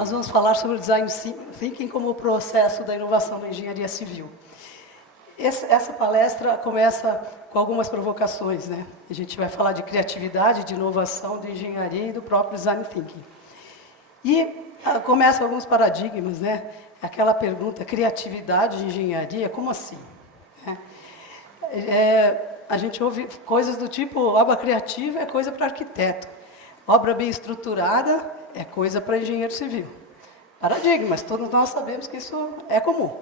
Nós vamos falar sobre o Design Thinking como o processo da inovação na engenharia civil. Essa palestra começa com algumas provocações, né? A gente vai falar de criatividade, de inovação, de engenharia e do próprio Design Thinking. E começam alguns paradigmas, né? Aquela pergunta, criatividade de engenharia, como assim? A gente ouve coisas do tipo, obra criativa é coisa para arquiteto, obra bem estruturada é coisa para engenheiro civil. Paradigmas, todos nós sabemos que isso é comum.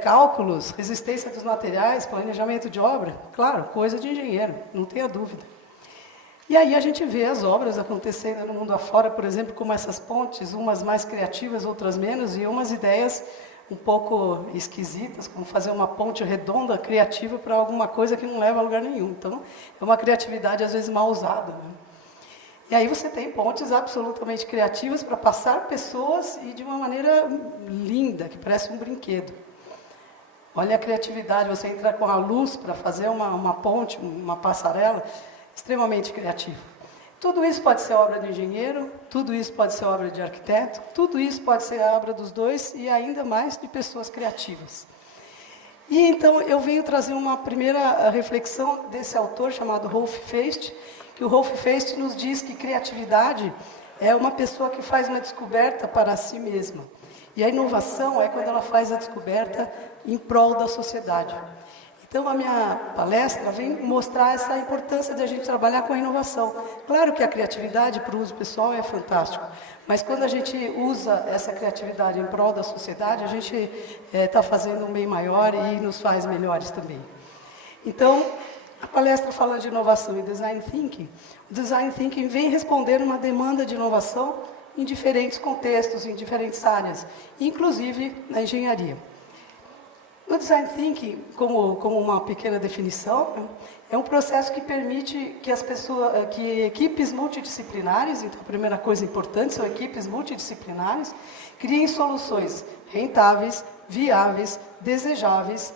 Cálculos, resistência dos materiais, planejamento de obra, claro, coisa de engenheiro, não tenha dúvida. E aí a gente vê as obras acontecendo no mundo afora, por exemplo, como essas pontes, umas mais criativas, outras menos, e umas ideias um pouco esquisitas, como fazer uma ponte redonda, criativa, para alguma coisa que não leva a lugar nenhum. Então, é uma criatividade, às vezes, mal usada, né? E aí você tem pontes absolutamente criativas para passar pessoas e de uma maneira linda, que parece um brinquedo. Olha a criatividade, você entra com a luz para fazer uma ponte, uma passarela, extremamente criativo. Tudo isso pode ser obra de engenheiro, tudo isso pode ser obra de arquiteto, tudo isso pode ser obra dos dois e ainda mais de pessoas criativas. E então eu venho trazer uma primeira reflexão desse autor chamado Rolf Feist, que o Rolf Feist nos diz que criatividade é uma pessoa que faz uma descoberta para si mesma. E a inovação é quando ela faz a descoberta em prol da sociedade. Então, a minha palestra vem mostrar essa importância de a gente trabalhar com a inovação. Claro que a criatividade para o uso pessoal é fantástico, mas quando a gente usa essa criatividade em prol da sociedade, a gente está fazendo um bem maior e nos faz melhores também. Então, a palestra fala de inovação e Design Thinking. O Design Thinking vem responder uma demanda de inovação em diferentes contextos, em diferentes áreas, inclusive na engenharia. O Design Thinking, como uma pequena definição, é um processo que permite que equipes multidisciplinares, então a primeira coisa importante são equipes multidisciplinares, criem soluções rentáveis, viáveis, desejáveis,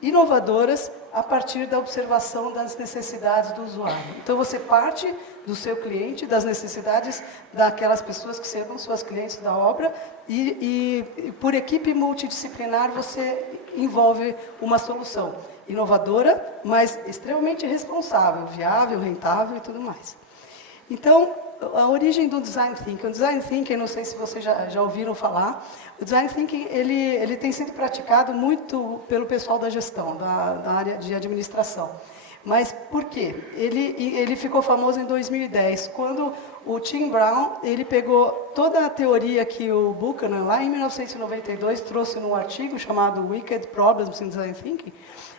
inovadoras, a partir da observação das necessidades do usuário. Então, você parte do seu cliente, das necessidades daquelas pessoas que serão suas clientes da obra, e por equipe multidisciplinar, você envolve uma solução inovadora, mas extremamente responsável, viável, rentável e tudo mais. Então, a origem do Design Thinking. O Design Thinking, não sei se vocês já ouviram falar, o Design Thinking ele tem sido praticado muito pelo pessoal da gestão, da área de administração. Mas por quê? Ele ficou famoso em 2010, quando o Tim Brown ele pegou toda a teoria que o Buchanan, lá em 1992, trouxe num artigo chamado Wicked Problems in Design Thinking,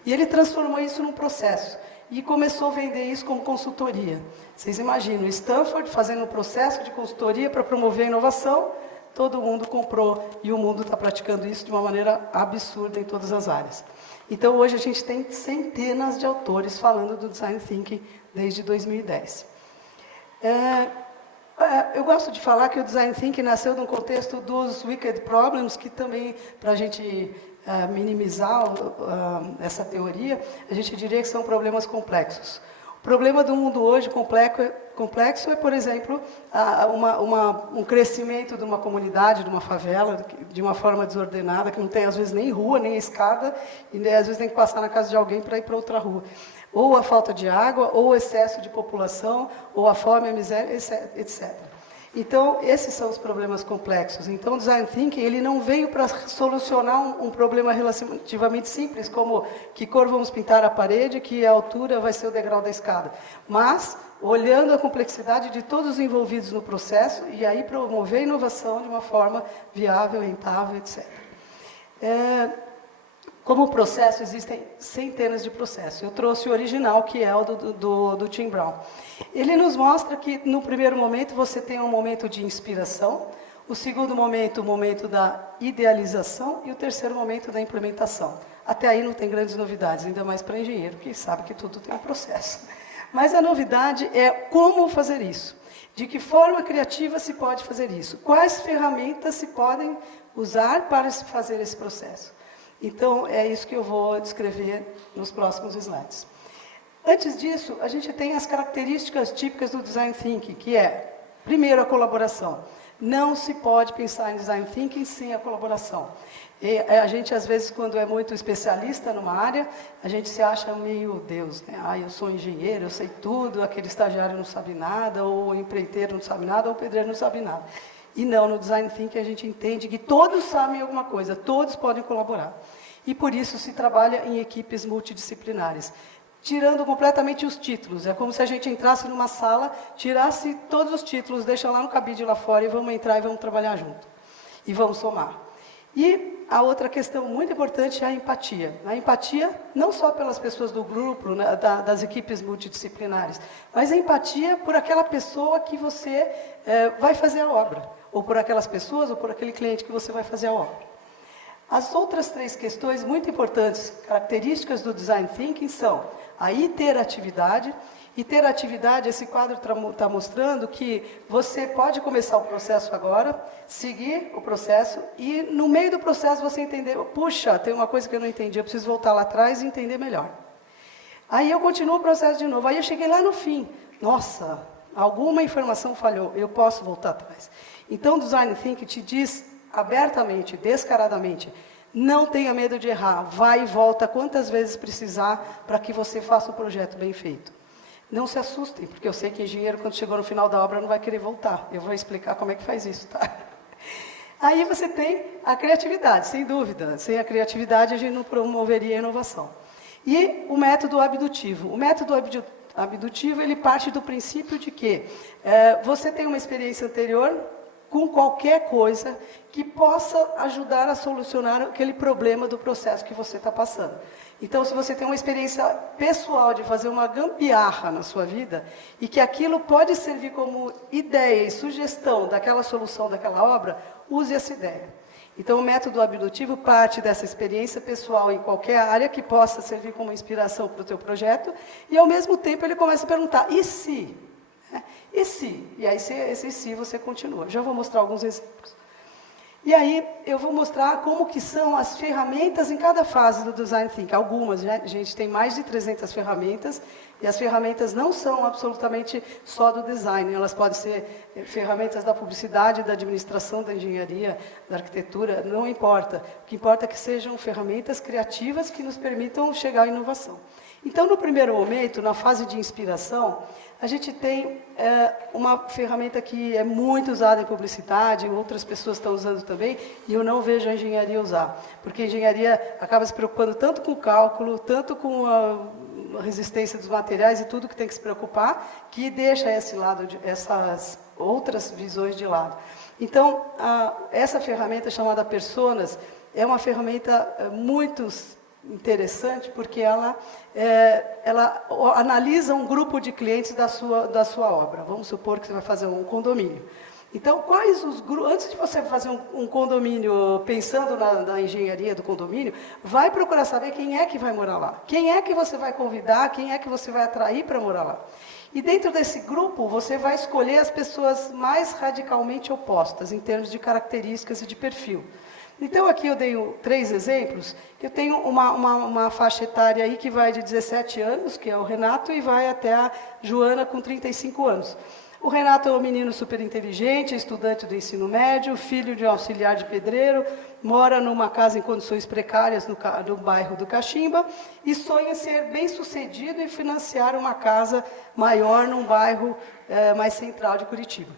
e ele transformou isso num processo. E começou a vender isso como consultoria. Vocês imaginam, Stanford fazendo um processo de consultoria para promover a inovação, todo mundo comprou e o mundo está praticando isso de uma maneira absurda em todas as áreas. Então, hoje a gente tem centenas de autores falando do Design Thinking desde 2010. Eu gosto de falar que o Design Thinking nasceu no contexto dos Wicked Problems, que também, para a gente minimizar essa teoria, a gente diria que são problemas complexos. O problema do mundo hoje complexo é, por exemplo, um crescimento de uma comunidade, de uma favela, de uma forma desordenada, que não tem, às vezes, nem rua, nem escada, e às vezes tem que passar na casa de alguém para ir para outra rua. Ou a falta de água, ou o excesso de população, ou a fome, a miséria, etc. Então, esses são os problemas complexos. Então, o Design Thinking ele não veio para solucionar um problema relativamente simples, como que cor vamos pintar a parede, que a altura vai ser o degrau da escada. Mas, olhando a complexidade de todos os envolvidos no processo, e aí promover a inovação de uma forma viável, rentável, etc. Como processo, existem centenas de processos. Eu trouxe o original, que é o do Tim Brown. Ele nos mostra que, no primeiro momento, você tem um momento de inspiração, o segundo momento, o momento da idealização, e o terceiro momento da implementação. Até aí não tem grandes novidades, ainda mais para engenheiro, que sabe que tudo tem um processo. Mas a novidade é como fazer isso. De que forma criativa se pode fazer isso? Quais ferramentas se podem usar para se fazer esse processo? Então, é isso que eu vou descrever nos próximos slides. Antes disso, a gente tem as características típicas do Design Thinking, que é, primeiro, a colaboração. Não se pode pensar em Design Thinking sem a colaboração. E a gente, às vezes, quando é muito especialista numa área, a gente se acha meio Deus, né? Ah, eu sou engenheiro, eu sei tudo, aquele estagiário não sabe nada, ou o empreiteiro não sabe nada, ou o pedreiro não sabe nada. E não, no Design Thinking a gente entende que todos sabem alguma coisa, todos podem colaborar. E por isso se trabalha em equipes multidisciplinares. Tirando completamente os títulos. É como se a gente entrasse numa sala, tirasse todos os títulos, deixa lá no cabide lá fora e vamos entrar e vamos trabalhar junto. E vamos somar. E a outra questão muito importante é a empatia. A empatia não só pelas pessoas do grupo, né, das equipes multidisciplinares, mas a empatia por aquela pessoa que você vai fazer a obra. Ou por aquelas pessoas, ou por aquele cliente que você vai fazer a obra. As outras 3 questões muito importantes, características do Design Thinking, são a iteratividade. Iteratividade, esse quadro está mostrando que você pode começar o processo agora, seguir o processo e no meio do processo você entender, puxa, tem uma coisa que eu não entendi, eu preciso voltar lá atrás e entender melhor. Aí eu continuo o processo de novo, aí eu cheguei lá no fim, nossa, alguma informação falhou, eu posso voltar atrás. Então o Design Thinking te diz abertamente, descaradamente, não tenha medo de errar, vai e volta quantas vezes precisar para que você faça o projeto bem feito. Não se assustem, porque eu sei que engenheiro, quando chegou no final da obra, não vai querer voltar. Eu vou explicar como é que faz isso, tá? Aí você tem a criatividade, sem dúvida. Sem a criatividade, a gente não promoveria a inovação. E o método abdutivo. O método abdutivo, ele parte do princípio de que você tem uma experiência anterior com qualquer coisa que possa ajudar a solucionar aquele problema do processo que você está passando. Então, se você tem uma experiência pessoal de fazer uma gambiarra na sua vida, e que aquilo pode servir como ideia e sugestão daquela solução, daquela obra, use essa ideia. Então, o método abdutivo parte dessa experiência pessoal em qualquer área que possa servir como inspiração para o teu projeto, e ao mesmo tempo ele começa a perguntar, e se? E se? E aí, esse se você continua. Já vou mostrar alguns exemplos. E aí, eu vou mostrar como que são as ferramentas em cada fase do Design Thinking. Algumas, né? A gente tem mais de 300 ferramentas, e as ferramentas não são absolutamente só do design. Elas podem ser ferramentas da publicidade, da administração, da engenharia, da arquitetura, não importa. O que importa é que sejam ferramentas criativas que nos permitam chegar à inovação. Então, no primeiro momento, na fase de inspiração, a gente tem uma ferramenta que é muito usada em publicidade, outras pessoas estão usando também, e eu não vejo a engenharia usar, porque a engenharia acaba se preocupando tanto com o cálculo, tanto com a resistência dos materiais e tudo que tem que se preocupar, que deixa esse lado, essas outras visões de lado. Então, essa ferramenta chamada Personas é uma ferramenta muito interessante, porque ela analisa um grupo de clientes da sua obra. Vamos supor que você vai fazer um condomínio. Então, quais os grupos... Antes de você fazer um condomínio, pensando na engenharia do condomínio, vai procurar saber quem é que vai morar lá. Quem é que você vai convidar, quem é que você vai atrair para morar lá. E dentro desse grupo, você vai escolher as pessoas mais radicalmente opostas, em termos de características e de perfil. Então, aqui eu dei 3 exemplos. Eu tenho uma faixa etária aí que vai de 17 anos, que é o Renato, e vai até a Joana, com 35 anos. O Renato é um menino super inteligente, estudante do ensino médio, filho de um auxiliar de pedreiro, mora numa casa em condições precárias no bairro do Caximba e sonha em ser bem-sucedido e financiar uma casa maior num bairro mais central de Curitiba.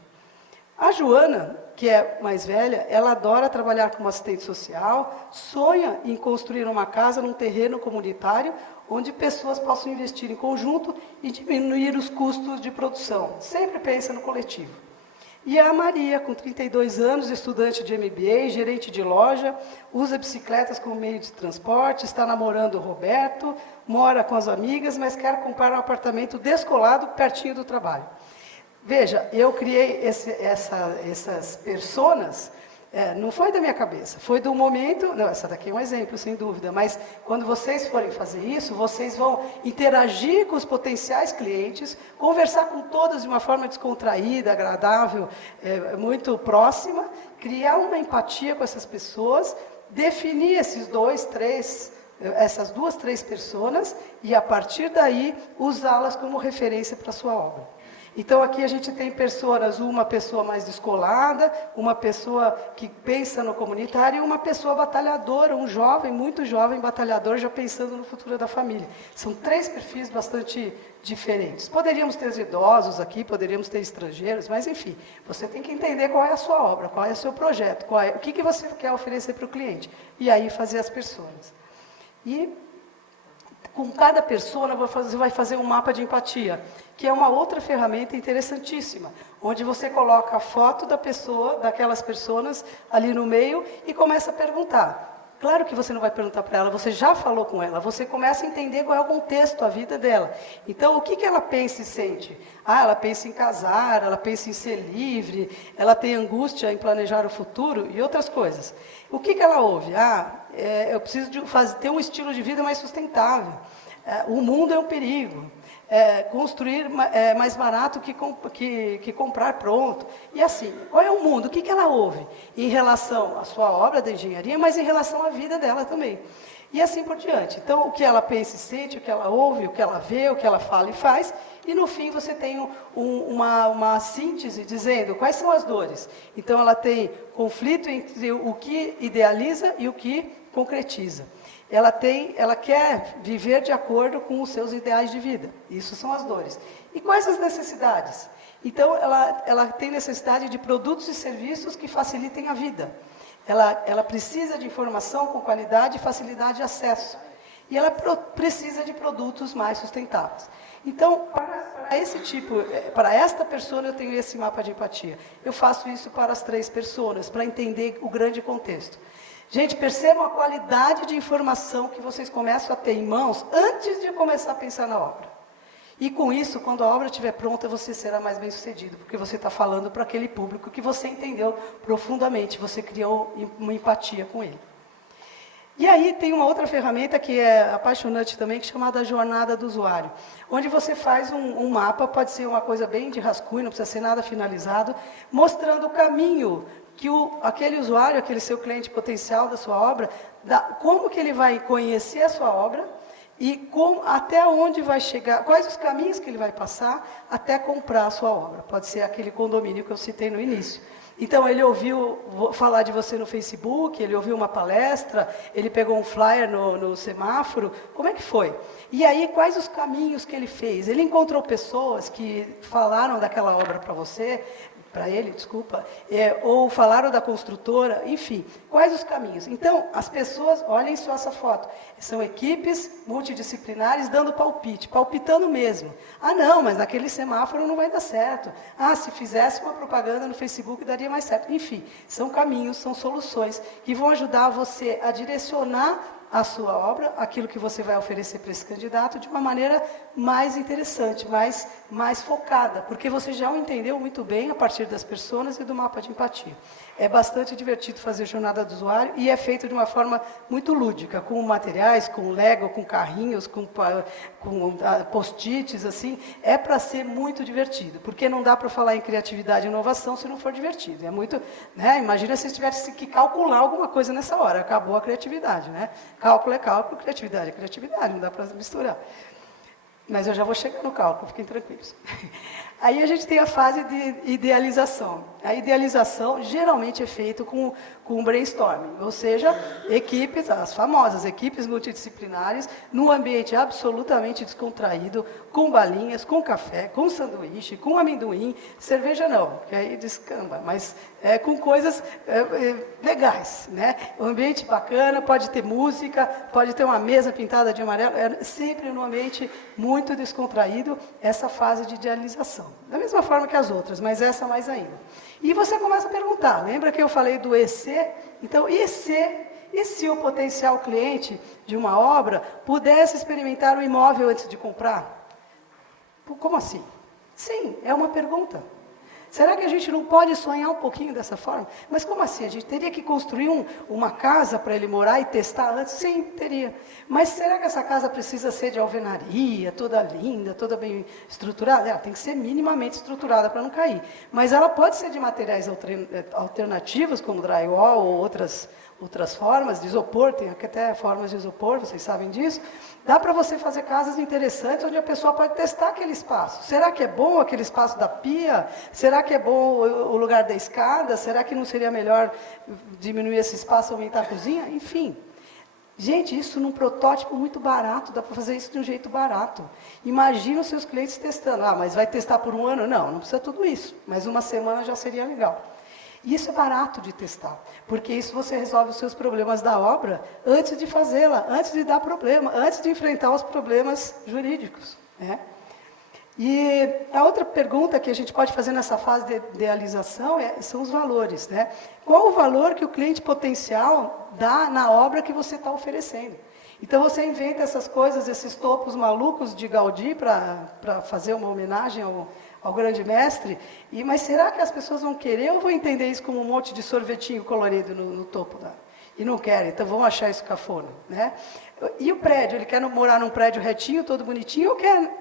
A Joana, que é mais velha, ela adora trabalhar como assistente social, sonha em construir uma casa num terreno comunitário, onde pessoas possam investir em conjunto e diminuir os custos de produção. Sempre pensa no coletivo. E a Maria, com 32 anos, estudante de MBA, gerente de loja, usa bicicletas como meio de transporte, está namorando o Roberto, mora com as amigas, mas quer comprar um apartamento descolado pertinho do trabalho. Veja, eu criei essas personas, não foi da minha cabeça, foi do momento... Não, essa daqui é um exemplo, sem dúvida, mas quando vocês forem fazer isso, vocês vão interagir com os potenciais clientes, conversar com todos de uma forma descontraída, agradável, muito próxima, criar uma empatia com essas pessoas, definir essas 2, 3 personas e, a partir daí, usá-las como referência para a sua obra. Então, aqui a gente tem personas, uma pessoa mais descolada, uma pessoa que pensa no comunitário e uma pessoa batalhadora, um jovem, muito jovem batalhador, já pensando no futuro da família. São 3 perfis bastante diferentes. Poderíamos ter idosos aqui, poderíamos ter estrangeiros, mas enfim, você tem que entender qual é a sua obra, qual é o seu projeto, o que você quer oferecer para o cliente. E aí fazer as personas. E com cada persona você vai fazer um mapa de empatia, que é uma outra ferramenta interessantíssima, onde você coloca a foto da pessoa, daquelas personas ali no meio e começa a perguntar. Claro que você não vai perguntar para ela, você já falou com ela, você começa a entender qual é o contexto, a vida dela. Então, o que ela pensa e sente? Ela pensa em casar, ela pensa em ser livre, ela tem angústia em planejar o futuro e outras coisas. O que ela ouve? Eu preciso ter um estilo de vida mais sustentável. O mundo é um perigo. Construir mais barato que comprar pronto. E assim, qual é o mundo? O que ela ouve em relação à sua obra da engenharia, mas em relação à vida dela também. E assim por diante. Então, o que ela pensa e sente, o que ela ouve, o que ela vê, o que ela fala e faz. E no fim você tem uma síntese dizendo quais são as dores. Então, ela tem conflito entre o que idealiza e o que concretiza. Ela quer viver de acordo com os seus ideais de vida. Isso são as dores. E quais as necessidades? Então, ela tem necessidade de produtos e serviços que facilitem a vida. Ela precisa de informação com qualidade e facilidade de acesso. E ela precisa de produtos mais sustentáveis. Então, para esta pessoa eu tenho esse mapa de empatia. Eu faço isso para as 3 pessoas, para entender o grande contexto. Gente, percebam a qualidade de informação que vocês começam a ter em mãos antes de começar a pensar na obra. E com isso, quando a obra estiver pronta, você será mais bem sucedido, porque você está falando para aquele público que você entendeu profundamente, você criou uma empatia com ele. E aí tem uma outra ferramenta que é apaixonante também, que é chamada Jornada do Usuário, onde você faz um mapa, pode ser uma coisa bem de rascunho, não precisa ser nada finalizado, mostrando o caminho que aquele usuário, aquele seu cliente potencial da sua obra, como que ele vai conhecer a sua obra e até onde vai chegar, quais os caminhos que ele vai passar até comprar a sua obra. Pode ser aquele condomínio que eu citei no início. Então, ele ouviu falar de você no Facebook, ele ouviu uma palestra, ele pegou um flyer no semáforo, como é que foi? E aí, quais os caminhos que ele fez? Ele encontrou pessoas que falaram daquela obra para ele, ou falaram da construtora, enfim, quais os caminhos? Então, as pessoas, olhem só essa foto, são equipes multidisciplinares dando palpitando mesmo. Não, mas naquele semáforo não vai dar certo. Se fizesse uma propaganda no Facebook daria mais certo. Enfim, são caminhos, são soluções que vão ajudar você a direcionar a sua obra, aquilo que você vai oferecer para esse candidato, de uma maneira mais interessante, mais focada, porque você já o entendeu muito bem a partir das pessoas e do mapa de empatia. É bastante divertido fazer jornada do usuário e é feito de uma forma muito lúdica, com materiais, com Lego, com carrinhos, com post-its, assim. É para ser muito divertido, porque não dá para falar em criatividade e inovação se não for divertido. É muito, né? Imagina se tivesse que calcular alguma coisa nessa hora, acabou a criatividade, né? Cálculo é cálculo, criatividade é criatividade, não dá para misturar. Mas eu já vou chegar no cálculo, fiquem tranquilos. Aí a gente tem a fase de idealização. A idealização geralmente é feita com brainstorming, ou seja, equipes, as famosas equipes multidisciplinares, num ambiente absolutamente descontraído, com balinhas, com café, com sanduíche, com amendoim, cerveja não, que aí descamba, mas com coisas legais, né? Um ambiente bacana, pode ter música, pode ter uma mesa pintada de amarelo, sempre num ambiente muito descontraído, essa fase de idealização. Da mesma forma que as outras, mas essa mais ainda. E você começa a perguntar, lembra que eu falei do EC? Então, e se o potencial cliente de uma obra pudesse experimentar o imóvel antes de comprar? Como assim? Sim, é uma pergunta. Será que a gente não pode sonhar um pouquinho dessa forma? Mas como assim? A gente teria que construir uma casa para ele morar e testar antes? Sim, teria. Mas será que essa casa precisa ser de alvenaria, toda linda, toda bem estruturada? Ela tem que ser minimamente estruturada para não cair. Mas ela pode ser de materiais alternativos, como drywall ou outras formas de isopor, tem aqui até formas de isopor, vocês sabem disso. Dá para você fazer casas interessantes onde a pessoa pode testar aquele espaço. Será que é bom aquele espaço da pia? Será que é bom o lugar da escada? Será que não seria melhor diminuir esse espaço, aumentar a cozinha? Enfim. Gente, isso num protótipo muito barato, dá para fazer isso de um jeito barato. Imagina os seus clientes testando. Ah, mas vai testar por um ano? Não, não precisa tudo isso. Mas uma semana já seria legal. E isso é barato de testar, porque isso você resolve os seus problemas da obra antes de fazê-la, antes de dar problema, antes de enfrentar os problemas jurídicos, né? E a outra pergunta que a gente pode fazer nessa fase de idealização são os valores, né? Qual o valor que o cliente potencial dá na obra que você está oferecendo? Então você inventa essas coisas, esses topos malucos de Gaudí para fazer uma homenagem ao grande mestre, mas será que as pessoas vão querer ou vão entender isso como um monte de sorvetinho colorido no topo e não querem, então vão achar isso cafona, né? E o prédio, ele quer morar num prédio retinho, todo bonitinho, ou quer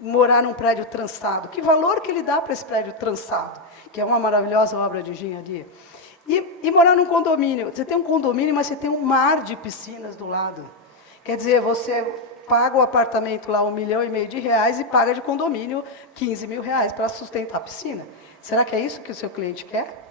morar num prédio trançado? Que valor que ele dá para esse prédio trançado, que é uma maravilhosa obra de engenharia? E morar num condomínio. Você tem um condomínio, mas você tem um mar de piscinas do lado. Quer dizer, você paga o apartamento lá R$1,5 milhão e paga de condomínio R$15 mil para sustentar a piscina. Será que é isso que o seu cliente quer?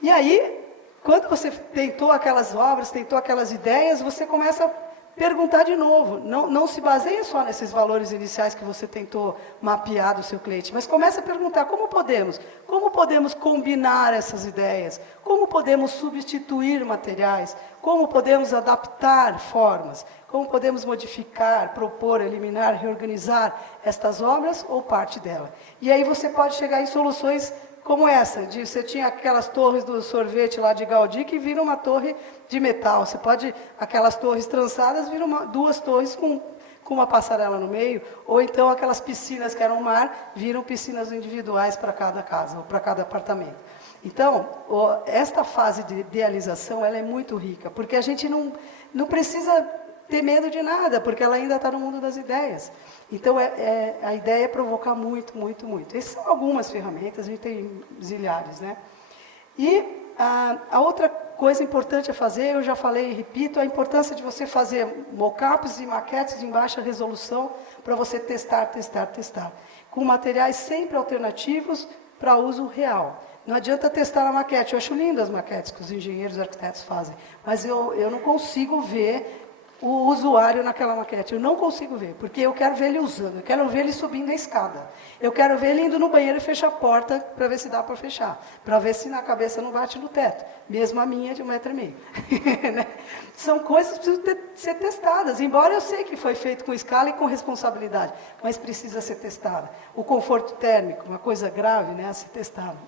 E aí, quando você tentou aquelas obras, tentou aquelas ideias, você começa a perguntar de novo. Não se baseia só nesses valores iniciais que você tentou mapear do seu cliente, mas começa a perguntar como podemos combinar essas ideias, como podemos substituir materiais, como podemos adaptar formas, como podemos modificar, propor, eliminar, reorganizar estas obras ou parte dela. E aí você pode chegar em soluções como essa, você tinha aquelas torres do sorvete lá de Gaudí que viram uma torre de metal. Você pode, aquelas torres trançadas viram duas torres com uma passarela no meio, ou então aquelas piscinas que eram mar, viram piscinas individuais para cada casa, ou para cada apartamento. Então, esta fase de idealização, ela é muito rica, porque a gente não precisa ter medo de nada, porque ela ainda está no mundo das ideias. Então, a ideia é provocar muito, muito, muito. Essas são algumas ferramentas, a gente tem zilhares, né? E a outra coisa importante a fazer, eu já falei e repito, a importância de você fazer mockups e maquetes em baixa resolução para você testar, com materiais sempre alternativos para uso real. Não adianta testar a maquete, eu acho lindo as maquetes que os engenheiros e arquitetos fazem, mas eu não consigo ver o usuário naquela maquete, eu não consigo ver, porque eu quero ver ele usando, eu quero ver ele subindo a escada, eu quero ver ele indo no banheiro e fechar a porta para ver se dá para fechar, para ver se na cabeça não bate no teto, mesmo a minha de 1,5 m. Né? São coisas que precisam ser testadas, embora eu sei que foi feito com escala e com responsabilidade, mas precisa ser testada. O conforto térmico, uma coisa grave, né, a ser testada.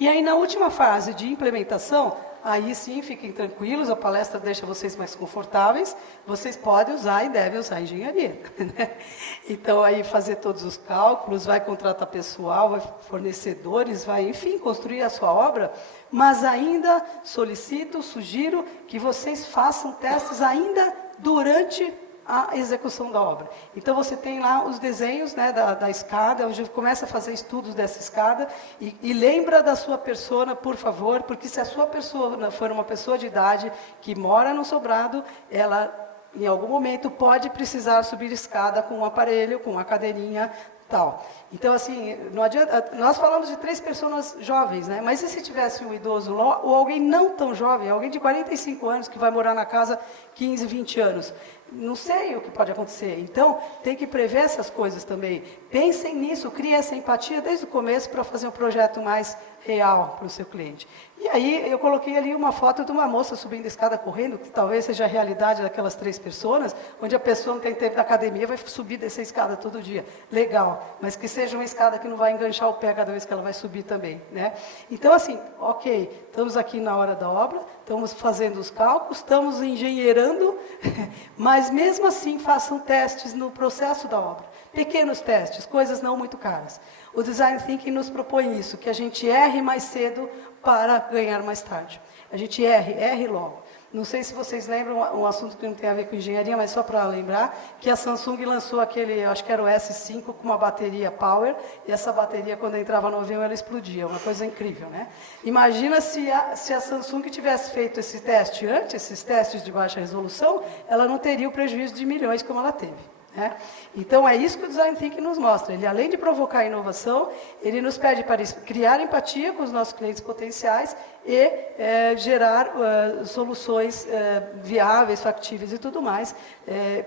E aí, na última fase de implementação, aí sim, fiquem tranquilos, a palestra deixa vocês mais confortáveis, vocês podem usar e devem usar a engenharia. Né? Então, aí fazer todos os cálculos, vai contratar pessoal, vai fornecedores, vai, enfim, construir a sua obra, mas ainda solicito, sugiro que vocês façam testes ainda durante a execução da obra. Então, você tem lá os desenhos, né, da escada, onde começa a fazer estudos dessa escada, e lembra da sua persona, por favor, porque se a sua persona for uma pessoa de idade que mora no sobrado, ela, em algum momento, pode precisar subir escada com um aparelho, com uma cadeirinha, tal. Então, assim, não adianta, nós falamos de 3 pessoas jovens, né? Mas e se tivesse um idoso ou alguém não tão jovem, alguém de 45 anos que vai morar na casa 15, 20 anos? Não sei o que pode acontecer. Então, tem que prever essas coisas também. Pensem nisso, criem essa empatia desde o começo para fazer um projeto mais real para o seu cliente. E aí, eu coloquei ali uma foto de uma moça subindo a escada correndo, que talvez seja a realidade daquelas 3 pessoas, onde a pessoa não tem tempo da academia, vai subir dessa escada todo dia. Legal, mas que seja uma escada que não vai enganchar o pé cada vez que ela vai subir também, né? Então, assim, ok, estamos aqui na hora da obra, estamos fazendo os cálculos, estamos engenheirando, mas mesmo assim façam testes no processo da obra. Pequenos testes, coisas não muito caras. O Design Thinking nos propõe isso, que a gente erre mais cedo para ganhar mais tarde. A gente erre logo. Não sei se vocês lembram, um assunto que não tem a ver com engenharia, mas só para lembrar, que a Samsung lançou aquele, acho que era o S5, com uma bateria Power, e essa bateria, quando entrava no avião, ela explodia. Uma coisa incrível, né? Imagina se a Samsung tivesse feito esse teste antes, esses testes de baixa resolução, ela não teria o prejuízo de milhões como ela teve. Né? Então, é isso que o Design Thinking nos mostra. Ele, além de provocar inovação, ele nos pede para criar empatia com os nossos clientes potenciais e gerar soluções viáveis, factíveis e tudo mais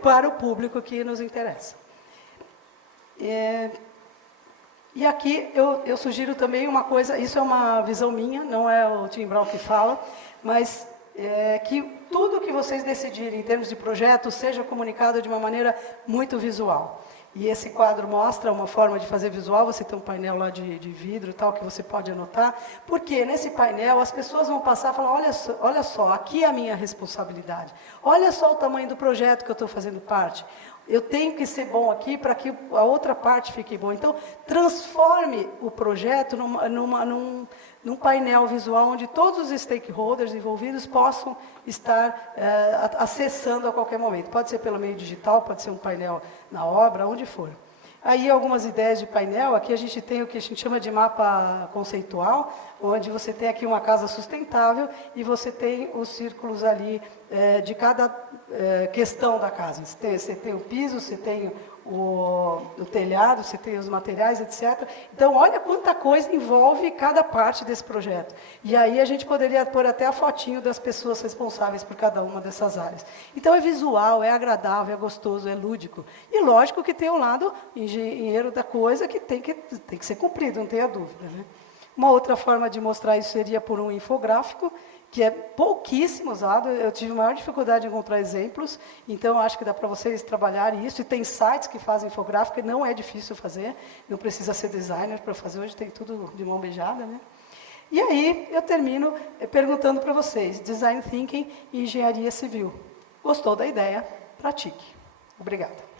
para o público que nos interessa. E aqui eu sugiro também uma coisa, isso é uma visão minha, não é o Tim Brown que fala, mas que tudo que vocês decidirem em termos de projeto seja comunicado de uma maneira muito visual. E esse quadro mostra uma forma de fazer visual, você tem um painel lá de vidro e tal, que você pode anotar, porque nesse painel as pessoas vão passar e falar, olha só, aqui é a minha responsabilidade, olha só o tamanho do projeto que eu estou fazendo parte, eu tenho que ser bom aqui para que a outra parte fique boa. Então, transforme o projeto num painel visual onde todos os stakeholders envolvidos possam estar acessando a qualquer momento. Pode ser pelo meio digital, pode ser um painel na obra, onde for. Aí, algumas ideias de painel. Aqui a gente tem o que a gente chama de mapa conceitual, onde você tem aqui uma casa sustentável e você tem os círculos ali de cada questão da casa. Você tem o piso, você tem o telhado, você tem os materiais, etc. Então, olha quanta coisa envolve cada parte desse projeto. E aí a gente poderia pôr até a fotinho das pessoas responsáveis por cada uma dessas áreas. Então, é visual, é agradável, é gostoso, é lúdico. E lógico que tem o lado engenheiro da coisa que tem que ser cumprido, não tenha dúvida, né? Uma outra forma de mostrar isso seria por um infográfico, que é pouquíssimo usado. Eu tive maior dificuldade em encontrar exemplos, então acho que dá para vocês trabalharem isso. E tem sites que fazem infográfico, e não é difícil fazer, não precisa ser designer para fazer, hoje tem tudo de mão beijada, né? E aí eu termino perguntando para vocês, Design Thinking e Engenharia Civil. Gostou da ideia? Pratique. Obrigada.